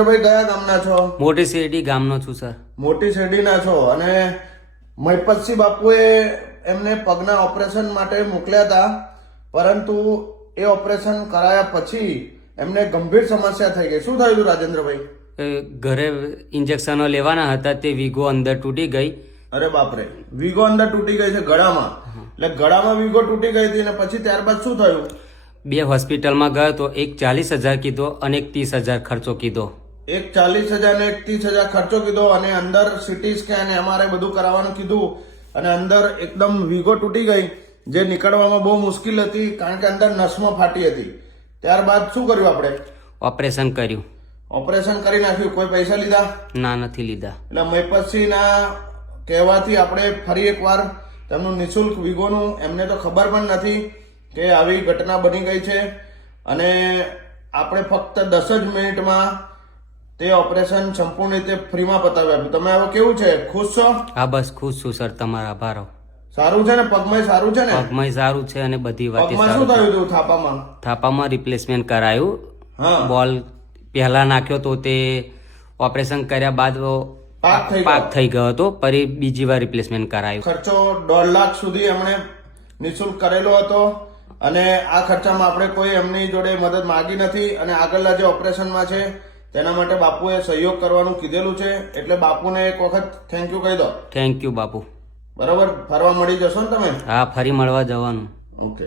ભાઈ કયા ગામના છો? મોટી શેરડી ગામનો છું સર. મોટી શેરડીના છો. અને મહિપતસિંહ બાપુએ એમને પગના ઓપરેશન માટે મોકલ્યા હતા, પરંતુ એ ઓપરેશન કરાયા પછી એમને ગંભીર સમસ્યા થઈ ગઈ. શું થયું હતું રાજેન્દ્રભાઈ? ઘરે ઇન્જેક્શનો લેવાના હતા, તે વીગો અંદર તૂટી ગઈ. અરે બાપરે, વીગો અંદર તૂટી ગઈ છે ગળામાં. એટલે ગળામાં વીગો તૂટી ગઈ હતી અને પછી ત્યારબાદ શું થયું? 2 હોસ્પિટલમાં ગયો તો એક 40,000 કીધો અને એક 30,000 ખર્ચો કીધો. એક 40,000 ને એક 30,000 ખર્ચો કીધો અને અંદર સીટી સ્કેન MRI બધું કરાવવાનું કીધું. અને અંદર એકદમ વીગો તૂટી ગઈ, જે નીકળવામાં બહુ મુશ્કેલ હતી, કારણ કે અંદર નસમાં ફાટી હતી. ત્યારબાદ શું કર્યું આપણે? ઓપરેશન કર્યું. ઓપરેશન કરી નાખ્યું. કોઈ પૈસા લીધા? ના, નથી લીધા. એટલે મહિપતસિંહના કહેવાથી આપણે ફરી એકવાર તેમનું નિઃશુલ્ક વીગોનું, એમને તો ખબર પણ નથી કે આવી ઘટના બની ગઈ છે, અને આપણે ફક્ત 10 જ મિનિટમાં તે ઓપરેશન સંપૂર્ણ રીતે ફ્રીમાં પતાવ્યું. તમે હવે કેવું છે, ખુશ છો? હા બસ ખુશ છું સર, તમારા આભાર. સારું છે ને? પગમાં સારું છે ને? પગમાં સારું છે અને બધી વાતે પગમાં શું સારું. થયું હતું? થાપામાં? થાપામાં રિપ્લેસમેન્ટ કરાયું. હા, બોલ પહેલા નાખ્યો તો તે ઓપરેશન કર્યા બાદ પાક થઈ ગયો હતો, ફરી બીજી વાર રિપ્લેસમેન્ટ કરાયું. ખર્ચો 1.5 લાખ સુધી એમણે નિઃશુલ્ક કરેલો હતો, અને આ ખર્ચામાં આપણે કોઈ એમની જોડે મદદ માંગી નથી. અને આગળના જે ઓપરેશનમાં છે તેના માટે બાપુએ સહયોગ કરવાનું કીધેલું છે. એટલે બાપુને એક વખત થેન્ક યુ કહી દો. થેન્ક યુ બાપુ. બરાબર, ફરવા મળી જશો ને તમે? હા, ફરી મળવા જવાનું. ઓકે.